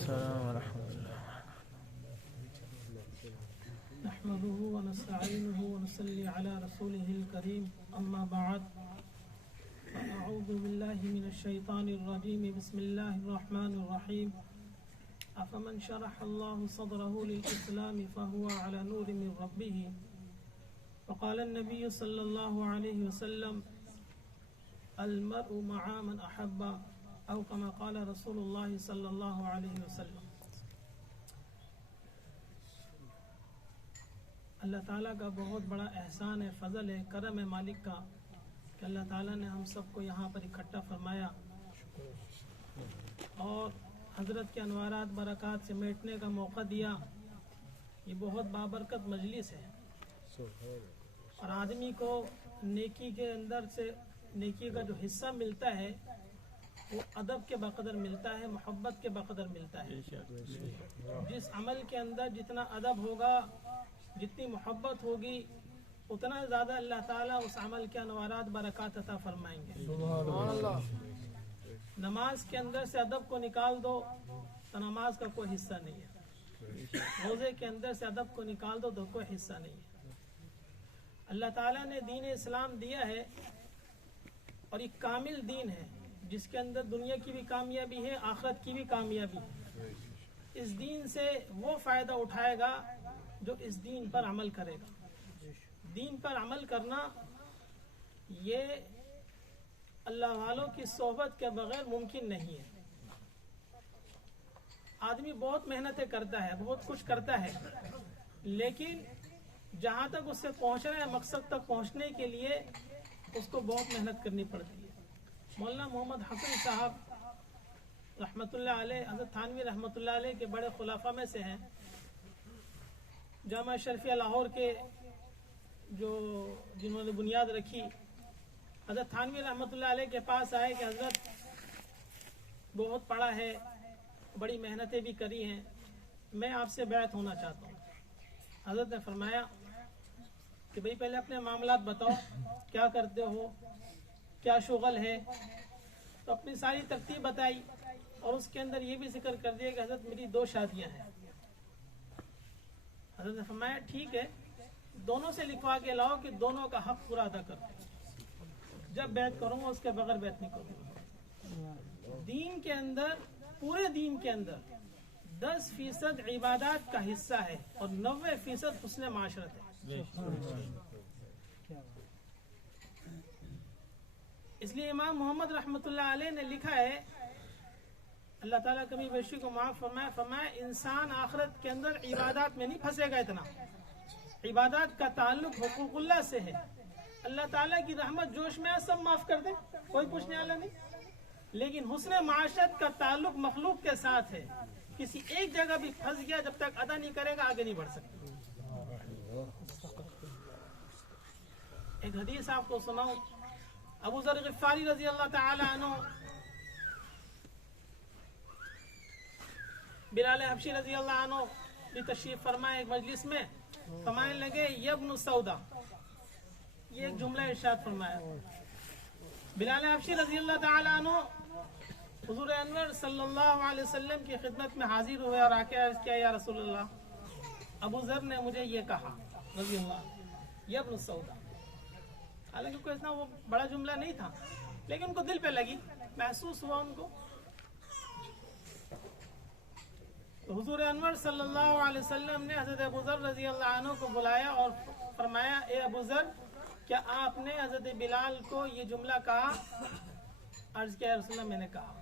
السلام ورحمۃ اللہ نحمده ونستعينه ونصلي على رسوله الكريم أما بعد فأعوذ بالله من الشيطان الرجيم بسم الله الرحمن الرحيم أفمن شرح الله صدره للإسلام فهو على نور من ربه وقال النبي صلى الله عليه وسلم المرء مع من أحب أو كما قال رسول الله صلى الله عليه وسلم. اللہ تعالیٰ کا بہت بڑا احسان ہے، فضل ہے، کرم ہے مالک کا کہ اللہ تعالیٰ نے ہم سب کو یہاں پر اکٹھا فرمایا اور حضرت کے انوارات برکات سے میٹنے کا موقع دیا. یہ بہت بابرکت مجلس ہے اور آدمی کو نیکی کے اندر سے نیکی کا جو حصہ ملتا ہے وہ ادب کے بقدر ملتا ہے، محبت کے بقدر ملتا ہے. جس عمل کے اندر جتنا ادب ہوگا، جتنی محبت ہوگی، اتنا زیادہ اللہ تعالیٰ اس عمل کے انوارات برکات عطا فرمائیں گے. نماز کے اندر سے ادب کو نکال دو تو نماز کا کوئی حصہ نہیں ہے. روزے کے اندر سے ادب کو نکال دو تو کوئی حصہ نہیں ہے. اللہ تعالیٰ نے دین اسلام دیا ہے اور ایک کامل دین ہے جس کے اندر دنیا کی بھی کامیابی ہے، آخرت کی بھی کامیابی ہے. اس دین سے وہ فائدہ اٹھائے گا جو اس دین پر عمل کرے گا. دین پر عمل کرنا یہ اللہ والوں کی صحبت کے بغیر ممکن نہیں ہے. آدمی بہت محنتیں کرتا ہے، بہت کچھ کرتا ہے، لیکن جہاں تک اس سے پہنچنا ہے، مقصد تک پہنچنے کے لیے اس کو بہت محنت کرنی پڑتی ہے. مولانا محمد حسن صاحب رحمۃ اللہ علیہ، حضرت تھانوی رحمۃ اللہ علیہ کے بڑے خلافہ میں سے ہیں. جامعہ شریفیہ لاہور کے جنہوں نے بنیاد رکھی، حضرت تھانوی رحمۃ اللہ علیہ کے پاس آئے کہ حضرت بہت پڑھا ہے، بڑی محنتیں بھی کری ہیں، میں آپ سے بیعت ہونا چاہتا ہوں. حضرت نے فرمایا کہ بھئی پہلے اپنے معاملات بتاؤ، کیا کرتے ہو، کیا شغل ہے. تو اپنی ساری ترتیب بتائی اور اس کے اندر یہ بھی ذکر کر دیا کہ حضرت میری 2 شادیاں ہیں. حضرت نے فرمایا ٹھیک ہے، دونوں سے لکھوا کے لاؤ کہ دونوں کا حق پورا ادا کر دو. جب بیعت کروں گا اس کے بغیر بیعت نہیں کروں گا. دین کے اندر، پورے دین کے اندر 10% عبادات کا حصہ ہے اور 90% حسن معاشرت ہے. اس لیے امام محمد رحمۃ اللہ علیہ نے لکھا ہے، اللہ تعالیٰ کمی بیشی کو معاف فرمایا انسان آخرت کے اندر عبادات میں نہیں پھنسے گا. اتنا عبادات کا تعلق حقوق اللہ سے ہے. اللہ تعالیٰ کی رحمت جوش میں سب معاف کر دے، کوئی پوچھنے والا نہیں. لیکن حسن معاشرت کا تعلق مخلوق کے ساتھ ہے. کسی ایک جگہ بھی پھنس گیا، جب تک ادا نہیں کرے گا آگے نہیں بڑھ سکتا. ایک حدیث آپ کو سناؤں. ابو ذر غفاری رضی اللہ تعالی عنہ بلال حبشی رضی اللہ عنہ بھی تشریف فرمائے ایک مجلس میں. فرمانے لگے یبن سودا، یہ ایک جملہ ارشاد فرمایا. بلال حبشی رضی اللہ تعالی عنہ حضور انور صلی اللہ علیہ وسلم کی خدمت میں حاضر ہوئے اور آ کے عرض کیا یا رسول اللہ، ابو ذر نے مجھے یہ کہا رضی اللہ یبن سودا. حالانکہ کوئی اتنا وہ بڑا جملہ نہیں تھا، لیکن ان کو دل پہ لگی، محسوس ہوا ان کو. تو حضور انور صلی اللہ علیہ وسلم نے حضرت ابو ذر رضی اللہ عنہ کو بلایا اور فرمایا اے ابو ذر، کیا آپ نے حضرت بلال کو یہ جملہ کہا؟ عرض کیا رسول اللہ میں نے کہا.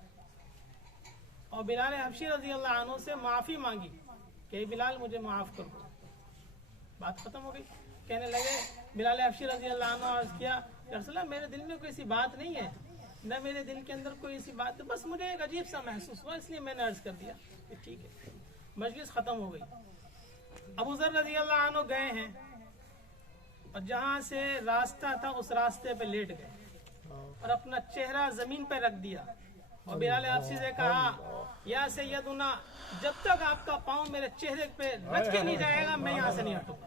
اور بلال حبشی رضی اللہ عنہ سے معافی مانگی کہ بلال مجھے معاف کر دو. بات ختم ہو گئی. کہنے لگے بلال حبشی رضی اللہ عنہ عرض کیا رسول اللہ میرے دل میں کوئی ایسی بات نہیں ہے، نہ میرے دل کے اندر کوئی ایسی بات ہے، بس مجھے ایک عجیب سا محسوس ہوا، اس لیے میں نے عرض کر دیا کہ ٹھیک ہے. مجلس ختم ہو گئی. ابو ذر رضی اللہ عنہ گئے ہیں اور جہاں سے راستہ تھا اس راستے پہ لیٹ گئے اور اپنا چہرہ زمین پہ رکھ دیا اور بلال حبشی سے کہا یا سیدنا، جب تک آپ کا پاؤں میرے چہرے پہ رچ کے نہیں جائے گا میں یہاں سے نہیں ہٹوں گا.